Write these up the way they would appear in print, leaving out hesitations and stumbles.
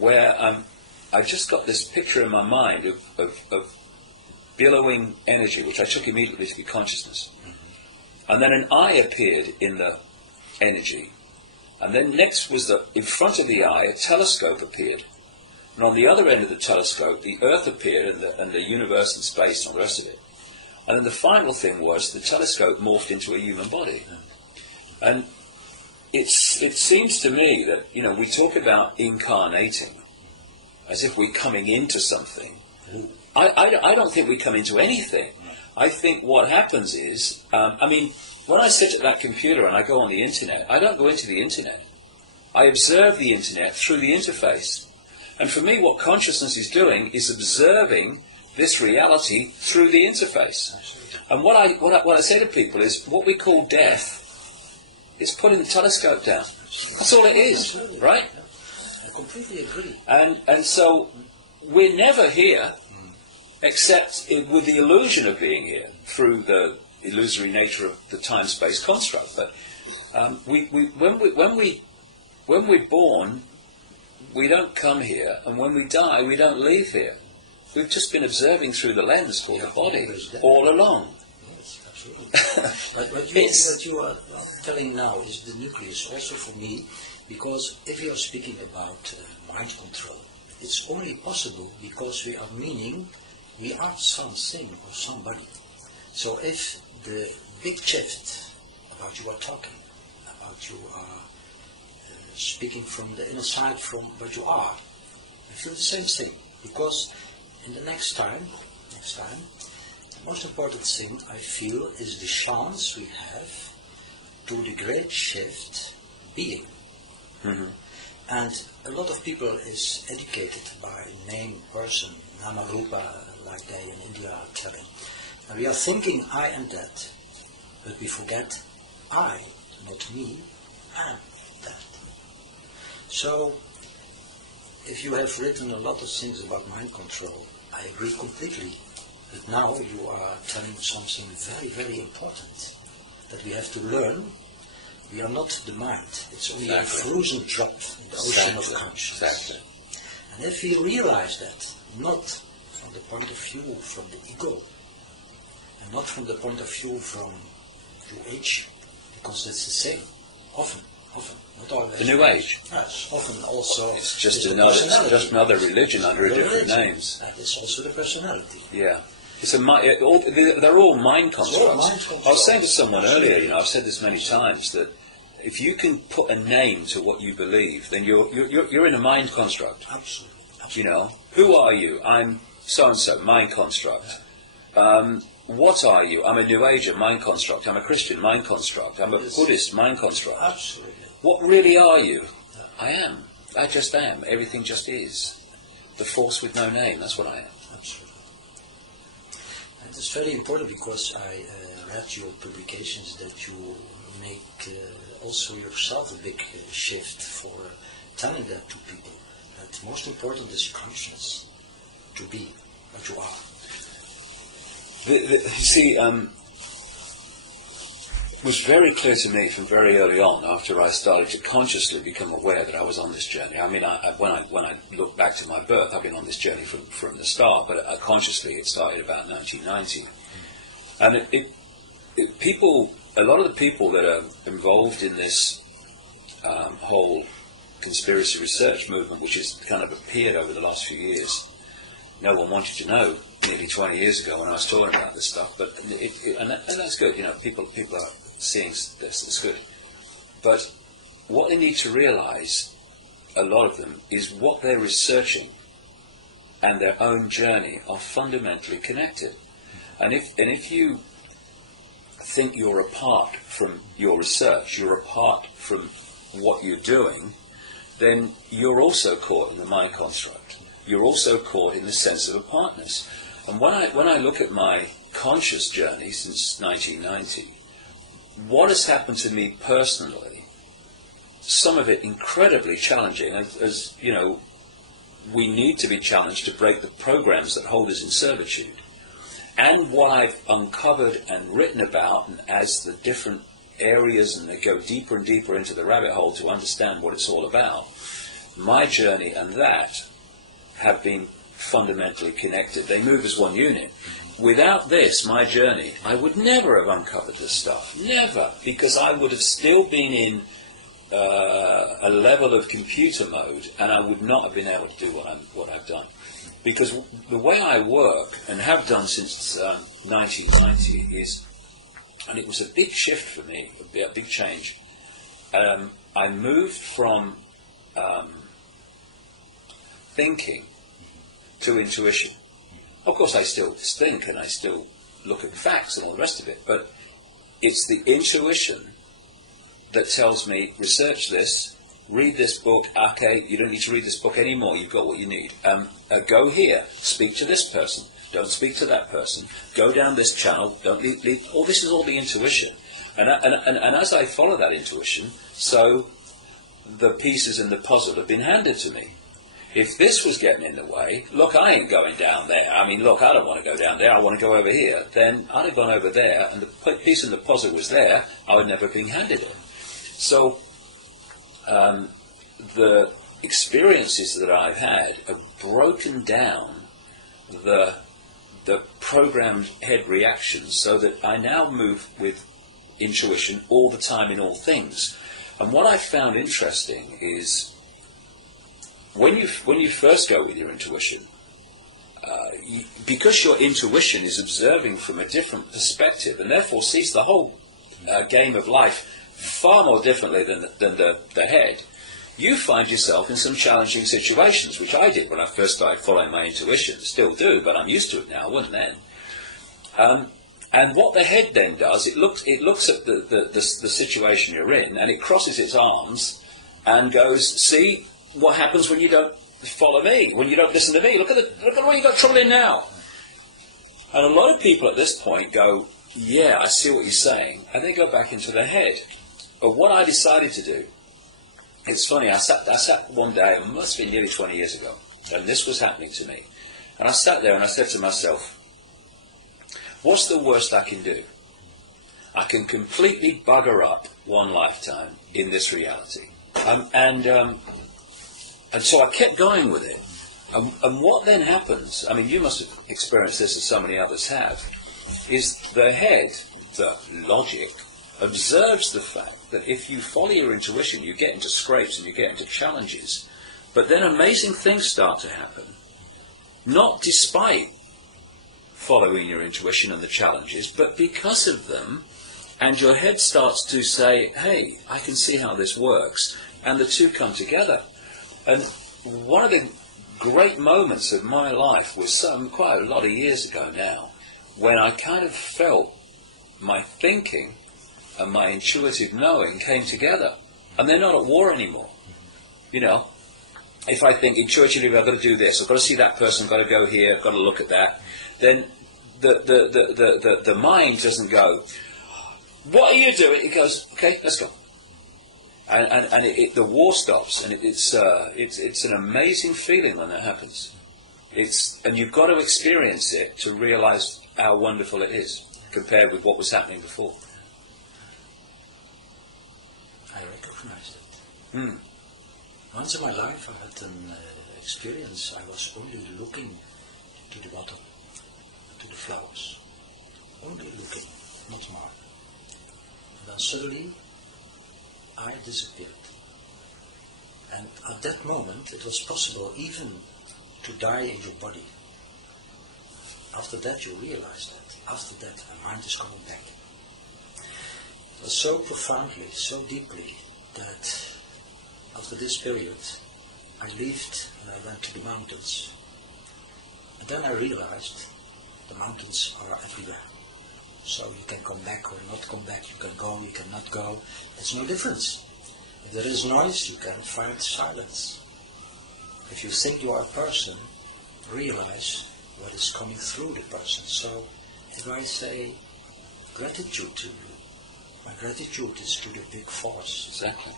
where I just got this picture in my mind of billowing energy, which I took immediately to be consciousness. And then an eye appeared in the energy. And then next was in front of the eye, a telescope appeared. And on the other end of the telescope, the Earth appeared and the universe and space and all the rest of it. And then the final thing was the telescope morphed into a human body. And it seems to me that, we talk about incarnating as if we're coming into something. I don't think we come into anything. I think what happens is, when I sit at that computer and I go on the internet, I don't go into the internet. I observe the internet through the interface. And for me, what consciousness is doing is observing this reality through the interface. And what I say to people is, what we call death is putting the telescope down. That's all it is, right? I completely agree. And so we're never here, except with the illusion of being here through the illusory nature of the time-space construct. But when we're born, we don't come here, and when we die, we don't leave here. We've just been observing through the lens called the body all along. Yes, absolutely. But what you are telling now is the nucleus also for me, because if we are speaking about mind control, it's only possible because we are something or somebody. So if the big shift about you are talking, about you are speaking from the inner side from what you are, I feel the same thing. Because in the next time, the most important thing I feel is the chance we have to the great shift being. Mm-hmm. And a lot of people is educated by name, person, nama rupa, like they in India are telling. And we are thinking I am that, but we forget I, not me, am that. So, if you have written a lot of things about mind control, I agree completely. But now you are telling something very, very important, that we have to learn. We are not the mind. It's only a frozen drop in the ocean of consciousness. Exactly. And if we realize that, not from the point of view from the ego, and not from the point of view from New Age, because it's the same, often, not always. The New Age? Yes, often also. It's just another religion under different names. That is also the personality. Yeah. They're all mind constructs. Constructs. I was saying to someone earlier, I've said this many times, that if you can put a name to what you believe, then you're in a mind construct. Absolutely. Who are you? I'm so-and-so, mind construct. What are you? I'm a New Ager, mind construct. I'm a Christian, mind construct. I'm a Buddhist, mind construct. Absolutely. What really are you? I am. I just am. Everything just is. The force with no name, that's what I am. Absolutely. And it's very important because I read your publications that you make also yourself a big shift for telling that to people. That most important is conscience, to be what you are. It was very clear to me from very early on, after I started to consciously become aware that I was on this journey. When I look back to my birth, I've been on this journey from the start, but consciously it started about 1990. And a lot of the people that are involved in this whole conspiracy research movement, which has kind of appeared over the last few years, no one wanted to know nearly 20 years ago when I was talking about this stuff. But and that's good. People are seeing this. It's good. But what they need to realise, a lot of them, is what they're researching and their own journey are fundamentally connected. And if you think you're apart from your research, you're apart from what you're doing, then you're also caught in the mind construct. You're also caught in the sense of apartness. And when I look at my conscious journey since 1990, what has happened to me personally, some of it incredibly challenging, as you know, we need to be challenged to break the programs that hold us in servitude. And what I've uncovered and written about, and as the different areas and they go deeper and deeper into the rabbit hole to understand what it's all about, my journey and that have been fundamentally connected. They move as one unit. Without this, my journey, I would never have uncovered this stuff. Never. Because I would have still been in a level of computer mode, and I would not have been able to do what I've done. Because the way I work, and have done since 1990, is, and it was a big shift for me, a big change. I moved from thinking to intuition. Of course, I still think and I still look at facts and all the rest of it, but it's the intuition that tells me, research this, read this book, okay, you don't need to read this book anymore, you've got what you need. Go here, speak to this person, don't speak to that person, go down this channel, don't leave, this is all the intuition. And as I follow that intuition, so the pieces in the puzzle have been handed to me. If this was getting in the way, look, I ain't going down there. I mean, look, I don't want to go down there. I want to go over here. Then I'd have gone over there, and the piece in the puzzle was there. I would never have been handed it. So the experiences that I've had have broken down the programmed head reactions so that I now move with intuition all the time in all things. And what I found interesting is when you first go with your intuition, because your intuition is observing from a different perspective and therefore sees the whole game of life far more differently than the head, you find yourself in some challenging situations, which I did when I first started following my intuition. Still do, but I'm used to it now, wasn't then. And what the head then does, it looks at the situation you're in, and it crosses its arms and goes, see what happens when you don't follow me, when you don't listen to me. Look at the way you got trouble in now. And a lot of people at this point go, yeah, I see what you're saying, and they go back into their head. But what I decided to do, it's funny, I sat one day, it must have been nearly 20 years ago, and this was happening to me. And I sat there and I said to myself, what's the worst I can do? I can completely bugger up one lifetime in this reality. And so I kept going with it. And what then happens, I mean, you must have experienced this as so many others have, is the head, the logic, observes the fact that if you follow your intuition, you get into scrapes and you get into challenges. But then amazing things start to happen. Not despite following your intuition and the challenges, but because of them, and your head starts to say, hey, I can see how this works, and the two come together. And one of the great moments of my life was quite a lot of years ago now, when I kind of felt my thinking and my intuitive knowing came together, and they're not at war anymore. You know, if I think intuitively I've got to do this, I've got to see that person, I've got to go here, I've got to look at that, then the mind doesn't go, what are you doing? It goes, okay, let's go. And the war stops, and it's an amazing feeling when that happens. And you've got to experience it to realize how wonderful it is compared with what was happening before. I recognized it. Once in my life I had an experience. I was only looking to the bottom, to the flowers. Only looking, not more. And then suddenly I disappeared. And at that moment it was possible even to die in your body. After that you realize that. After that the mind is coming back. It was so profoundly, so deeply, that after this period I left and I went to the mountains. And then I realized the mountains are everywhere. So you can come back or not come back, you can go, you cannot go. There's no difference. If there is noise, you can find silence. If you think you are a person, realize what is coming through the person. So if I say gratitude to you, my gratitude is to the big force. Exactly.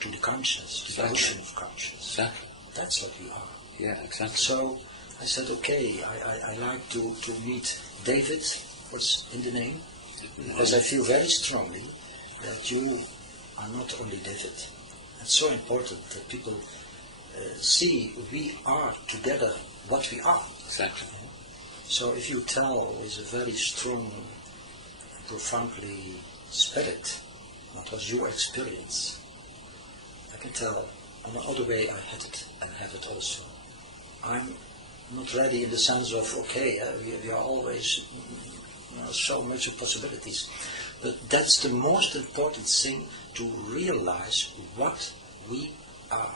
To the conscience, to the ocean of conscience. Exactly. That's what we are. Yeah, exactly. So I said, okay, I like to meet David. What's in the name? Because I feel very strongly that you are not only David. It's so important that people see we are together what we are. Exactly. So if you tell with a very strong, profoundly spirit, what was your experience, I can tell on the other way I had it and have it also. I'm not ready in the sense of, okay, we are always so much of possibilities. But that's the most important thing, to realize what we are.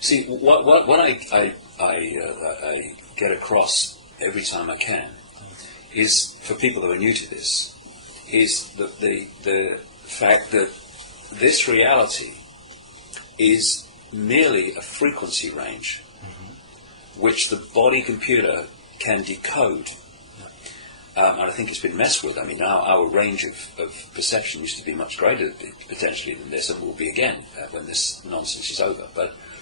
See, what I get across every time I can is, for people who are new to this, is the fact that this reality is merely a frequency range which the body computer can decode. And I think it's been messed with. I mean, our range of perception used to be much greater, potentially, than this, and will be again when this nonsense is over. But